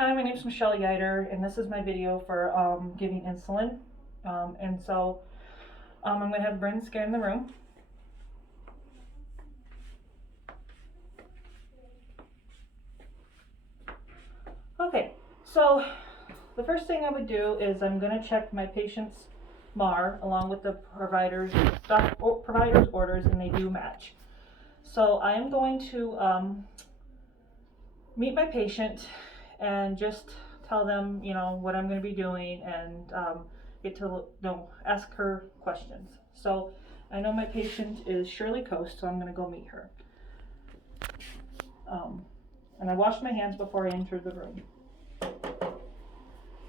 Hi, my name is Michelle Yeiter, and this is my video for giving insulin. I'm going to have Bryn scan the room. Okay, so the first thing I would do is I'm going to check my patient's MAR along with the provider's orders, and they do match. So I am going to meet my patient and just tell them, what I'm going to be doing, and get to ask her questions. So I know my patient is Shirley Coast, so I'm going to go meet her. And I washed my hands before I entered the room.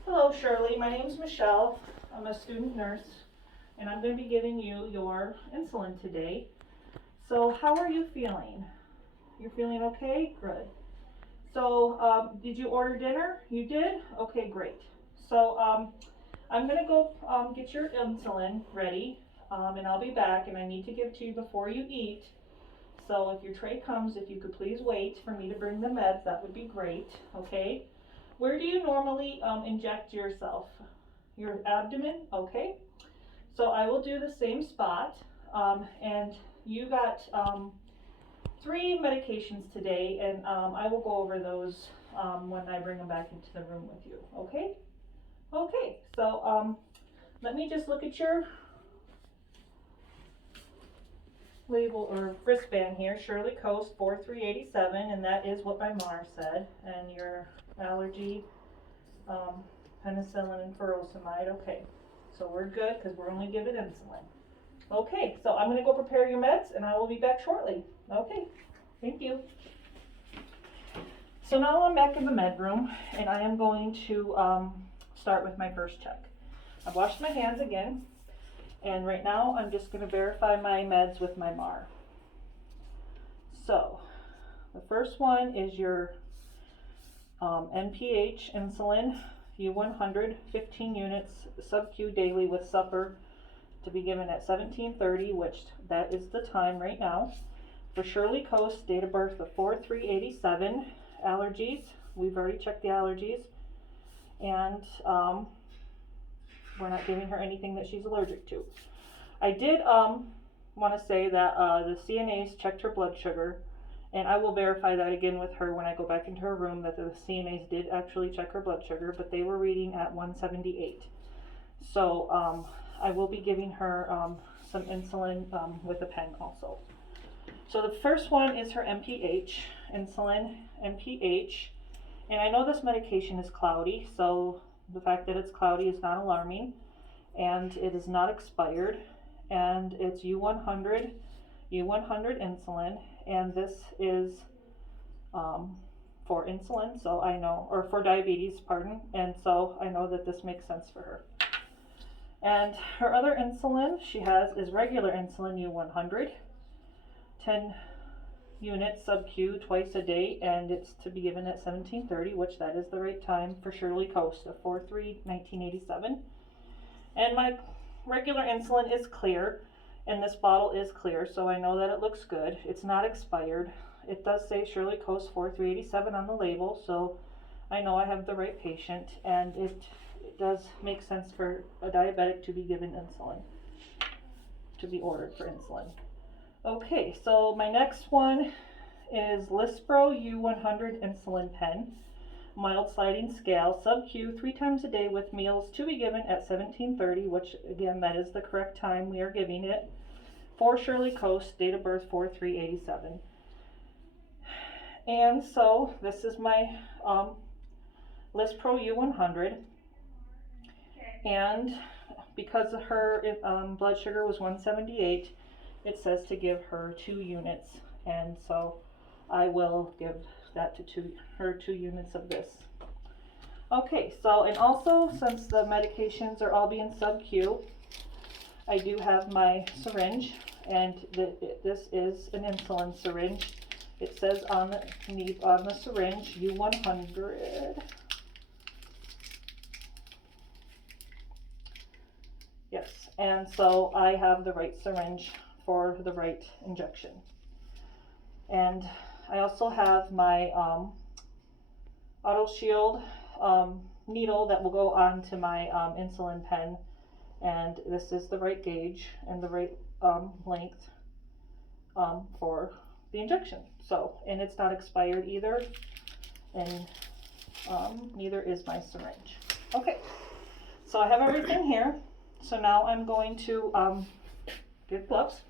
Hello, Shirley. My name is Michelle. I'm a student nurse, and I'm going to be giving you your insulin today. So how are you feeling? You're feeling okay? Good. So did you order dinner? You did? Okay, great. So I'm going to go get your insulin ready, and I'll be back, and I need to give to you before you eat. So if your tray comes, if you could please wait for me to bring the meds, that would be great, okay? Where do you normally inject yourself? Your abdomen? Okay. So I will do the same spot, and you got 3 medications today, and I will go over those when I bring them back into the room with you, okay? Okay, so let me just look at your label or wristband here. Shirley Coast 4387, and that is what my MAR said. And your allergy, penicillin and furosemide. Okay, so we're good because we're only giving insulin. Okay, so I'm going to go prepare your meds, and I will be back shortly. Okay, thank you. So now I'm back in the med room, and I am going to start with my first check. I've washed my hands again. And right now, I'm just going to verify my meds with my MAR. So, the first one is your NPH insulin, U100, 15 units, sub-Q daily with supper, to be given at 17:30, which that is the time right now. For Shirley Coast, date of birth of 4387, allergies, we've already checked the allergies, and we're not giving her anything that she's allergic to. I did want to say that the CNAs checked her blood sugar, and I will verify that again with her when I go back into her room, that the CNAs did actually check her blood sugar, but they were reading at 178. So I will be giving her some insulin with a pen also. So the first one is her MPH, insulin, MPH, and I know this medication is cloudy, so the fact that it's cloudy is not alarming, and it is not expired, and it's U100 insulin, and this is for insulin, so I know, or for diabetes, pardon, and so I know that this makes sense for her. And her other insulin she has is regular insulin, U100, 10 units sub-Q twice a day, and it's to be given at 17:30, which that is the right time for Shirley Coast of 4/3/1987. And my regular insulin is clear, and this bottle is clear, so I know that it looks good. It's not expired. It does say Shirley Coast 4387 on the label, so I know I have the right patient, and it does make sense for a diabetic to be given insulin, to be ordered for insulin. Okay, so my next one is Lispro U100 insulin pen, mild sliding scale, sub-Q 3 times a day with meals, to be given at 17:30, which again, that is the correct time we are giving it, for Shirley Coast, date of birth 4387. And so this is my Lispro U100, and because her blood sugar was 178, it says to give her 2 units, and so I will give that to her 2 units of this. Okay, so, and also, since the medications are all being sub-Q, I do have my syringe, and this is an insulin syringe. It says on the syringe U100. Yes, and so I have the right syringe for the right injection. And I also have my Auto Shield needle that will go onto my insulin pen, and this is the right gauge and the right length for the injection. So, and it's not expired either, and neither is my syringe. Okay, so I have everything here. So now I'm going to get gloves.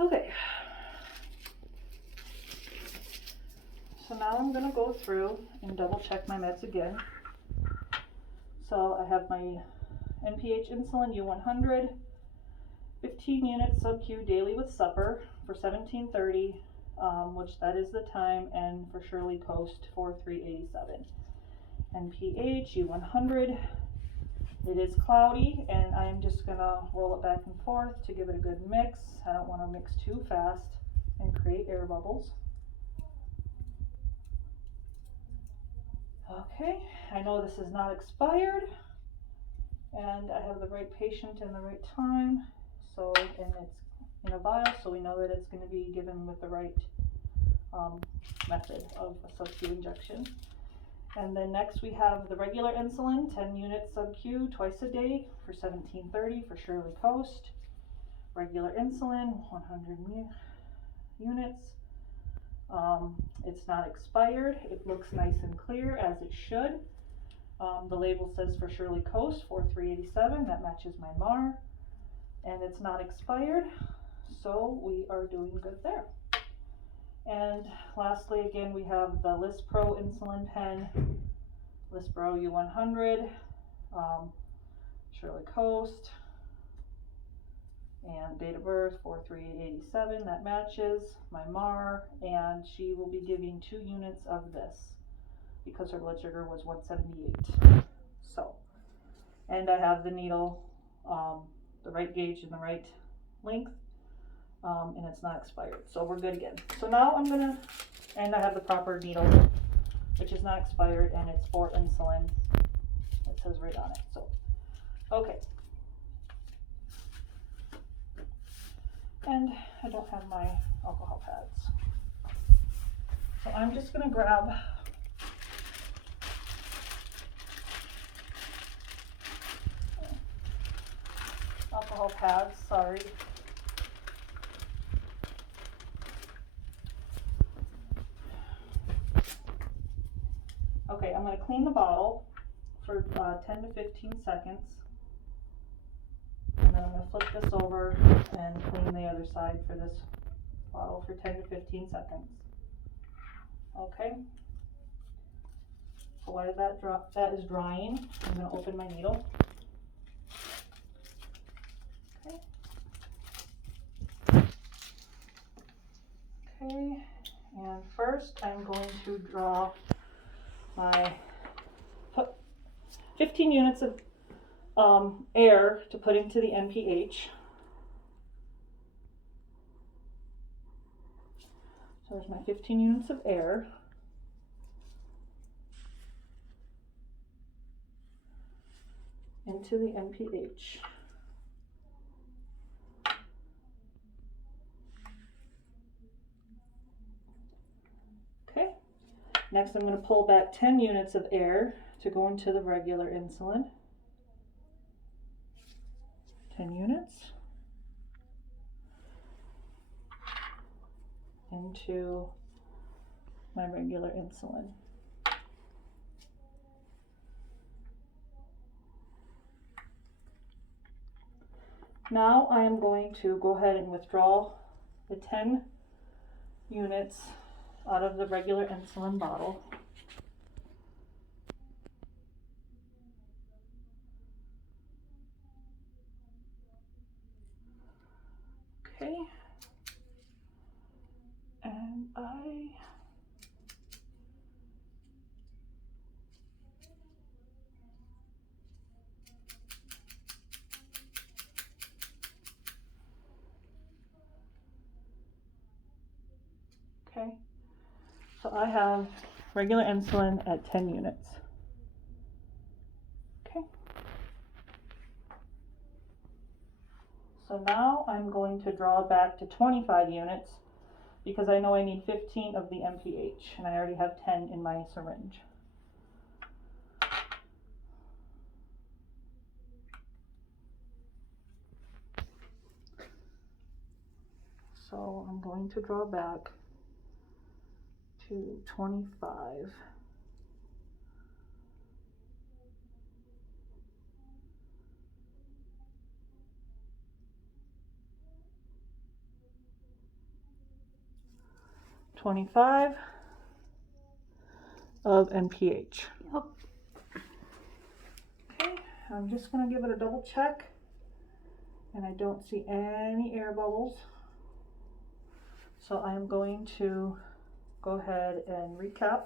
Okay, so now I'm going to go through and double check my meds again. So I have my NPH insulin U100, 15 units sub-Q daily with supper for 17:30, which that is the time, and for Shirley Coast for 3:87. NPH U100. It is cloudy, and I'm just gonna roll it back and forth to give it a good mix. I don't want to mix too fast and create air bubbles. Okay, I know this is not expired, and I have the right patient and the right time. So, and it's in a vial, so we know that it's going to be given with the right method of a sub-Q injection. And then next we have the regular insulin, 10 units sub-Q twice a day for 17:30 for Shirley Coast. Regular insulin, 100 units. It's not expired. It looks nice and clear, as it should. The label says for Shirley Coast for 387. That matches my MAR. And it's not expired, so we are doing good there. And lastly, again, we have the Lispro insulin pen, Lispro U100, Shirley Coast, and date of birth 4/3/87. That matches my MAR, and she will be giving 2 units of this because her blood sugar was 178. So, and I have the needle, the right gauge and the right length. And it's not expired, so we're good again. So now I'm gonna, and I have the proper needle, which is not expired, and it's for insulin. It says right on it. So, okay. And I don't have my alcohol pads, so I'm just gonna grab alcohol pads. Sorry. Okay, I'm going to clean the bottle for 10 to 15 seconds, and then I'm going to flip this over and clean the other side for this bottle for 10 to 15 seconds. Okay, so while that is drying, I'm going to open my needle. Okay. Okay, and first I'm going to draw my 15 units of air to put into the NPH. So there's my 15 units of air. Into the NPH. Okay. Next, I'm going to pull back 10 units of air to go into the regular insulin. 10 units. Into my regular insulin. Now I am going to go ahead and withdraw the 10 units out of the regular insulin bottle. Okay. And So I have regular insulin at 10 units. Okay. So now I'm going to draw back to 25 units because I know I need 15 of the MPH and I already have 10 in my syringe. So I'm going to draw back to 25. of MPH. Yep. Okay, I'm just going to give it a double check, and I don't see any air bubbles. So I'm going to go ahead and recap.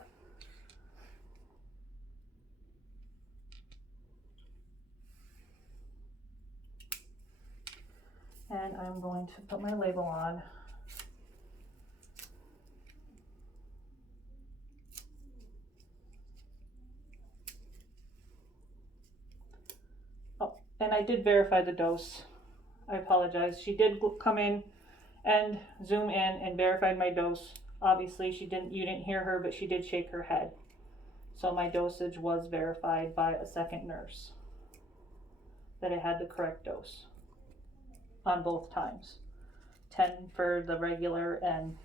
And I'm going to put my label on. Oh, and I did verify the dose. I apologize. She did come in and zoom in and verified my dose. Obviously, you didn't hear her, but she did shake her head. So my dosage was verified by a second nurse that I had the correct dose on both times. 10 for the regular and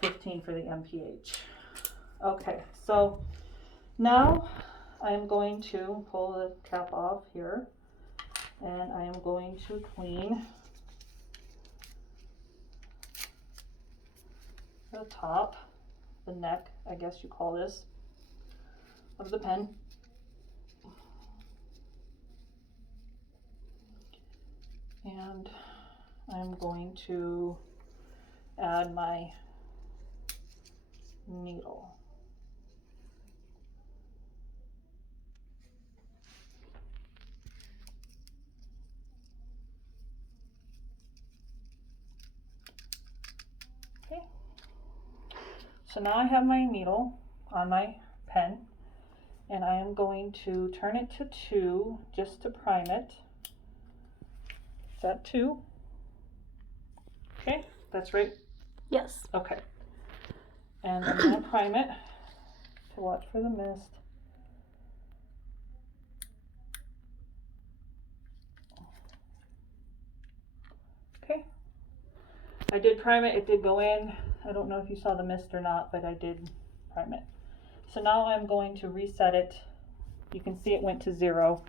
15 for the MPH. Okay, so now I'm going to pull the cap off here, and I am going to clean the top, the neck, I guess you call this, of the pen. And I'm going to add my needle. Okay. So now I have my needle on my pen, and I am going to turn it to 2 just to prime it. Is that 2? Okay, that's right. Yes. Okay. And I'm going to prime it to watch for the mist. Okay. I did prime it. It did go in. I don't know if you saw the mist or not, but I did prime it. So now I'm going to reset it. You can see it went to 0.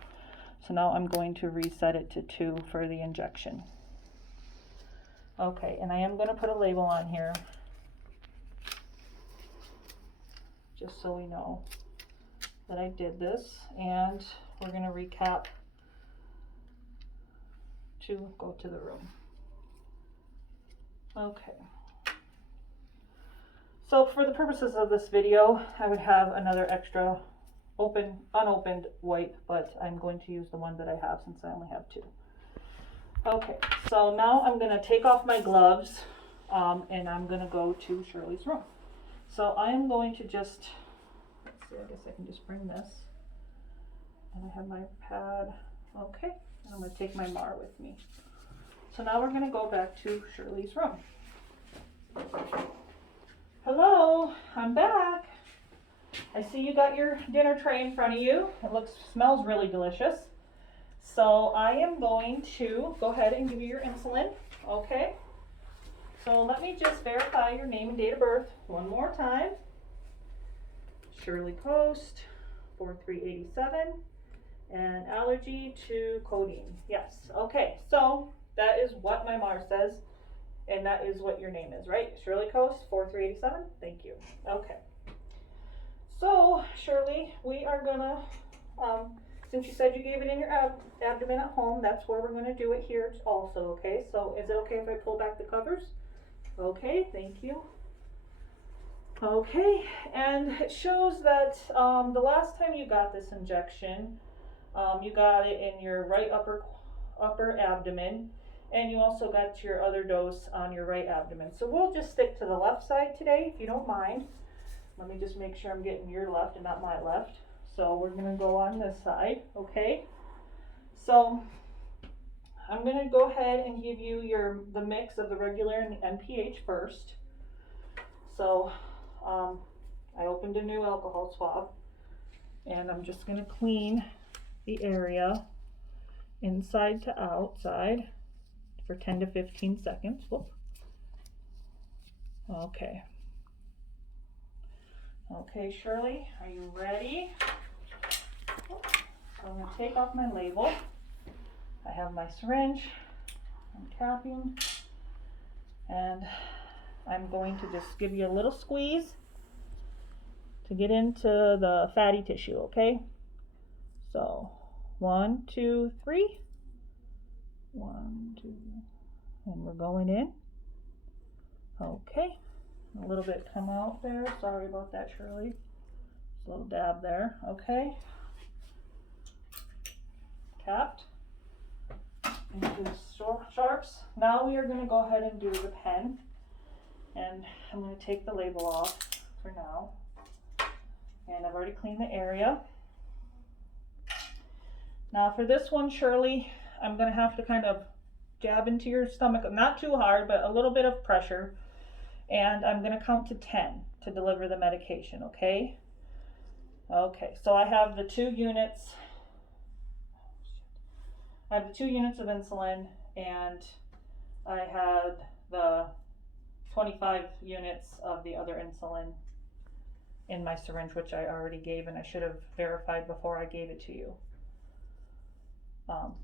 So now I'm going to reset it to 2 for the injection. Okay, and I am going to put a label on here, just so we know that I did this, and we're going to recap to go to the room. Okay. So for the purposes of this video, I would have another extra unopened wipe, but I'm going to use the one that I have since I only have 2. Okay, so now I'm going to take off my gloves, and I'm going to go to Shirley's room. So I am going to just, let's see, I guess I can just bring this, and I have my pad. Okay, and I'm going to take my MAR with me. So now we're going to go back to Shirley's room. Hello, I'm back. I see you got your dinner tray in front of you. It smells really delicious. So I am going to go ahead and give you your insulin. Okay. So let me just verify your name and date of birth one more time. Shirley Coast, 4387, and allergy to codeine. Yes. Okay. So that is what my MAR says, and that is what your name is, right? Shirley Coast, 4387. Thank you. Okay. So Shirley, we are gonna, since you said you gave it in your abdomen at home, that's where we're gonna do it here also. Okay. So is it okay if I pull back the covers? Okay. Thank you. Okay, and it shows that the last time you got this injection, you got it in your right upper abdomen, And you also got your other dose on your right abdomen. So we'll just stick to the left side today, if you don't mind. Let me just make sure I'm getting your left and not my left. So we're gonna go on this side, okay? So I'm gonna go ahead and give you the mix of the regular and the NPH first. So I opened a new alcohol swab, and I'm just gonna clean the area inside to outside for 10 to 15 seconds. Whoop. Okay. Okay, Shirley, are you ready? So I'm going to take off my label. I have my syringe. I'm capping. And I'm going to just give you a little squeeze to get into the fatty tissue, okay? So 1, 2, 3. 1, 2, and we're going in. Okay. A little bit come out there. Sorry about that, Shirley. Just a little dab there. Okay. Capped. Into sharps. Now we are going to go ahead and do the pen. And I'm going to take the label off for now. And I've already cleaned the area. Now for this one, Shirley, I'm going to have to kind of jab into your stomach. Not too hard, but a little bit of pressure. And I'm going to count to 10 to deliver the medication, okay? Okay, so I have the 2 units. I have the 2 units of insulin, and I had the 25 units of the other insulin in my syringe, which I already gave, and I should have verified before I gave it to you.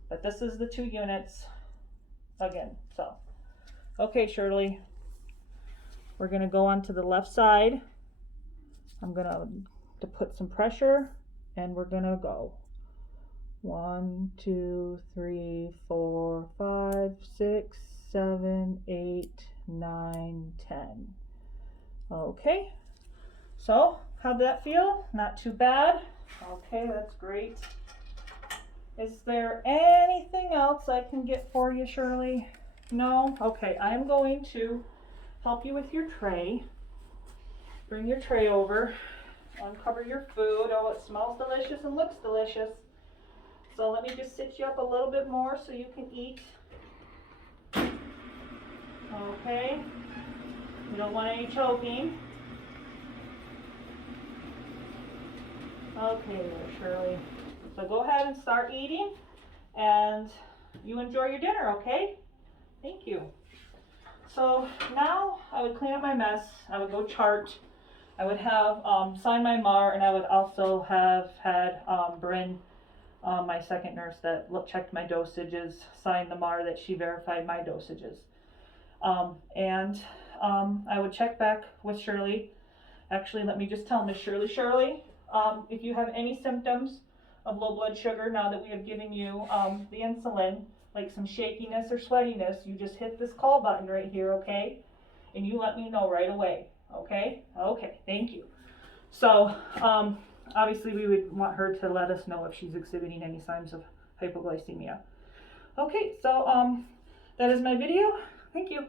But this is the 2 units again, so. Okay, Shirley. We're going to go on to the left side. I'm going to put some pressure, and we're going to go 1, 2, 3, 4, 5, 6, 7, 8, 9, 10. Okay, so how'd that feel? Not too bad. Okay, that's great. Is there anything else I can get for you, Shirley? No? Okay, I'm going to help you with your tray. Bring your tray over. Uncover your food. Oh, it smells delicious and looks delicious. So let me just sit you up a little bit more so you can eat. Okay. You don't want any choking. Okay there, Shirley. So go ahead and start eating, and you enjoy your dinner, okay? Thank you. So now I would clean up my mess. I would go chart. I would have sign my MAR, and I would also have had Bryn, my second nurse that checked my dosages, sign the MAR that she verified my dosages. And I would check back with Shirley. Actually, let me just tell Miss Shirley. Shirley, if you have any symptoms of low blood sugar, now that we have given you the insulin, like some shakiness or sweatiness, you just hit this call button right here, okay? And you let me know right away, okay? Okay, thank you. So, obviously we would want her to let us know if she's exhibiting any signs of hypoglycemia. Okay, so that is my video. Thank you.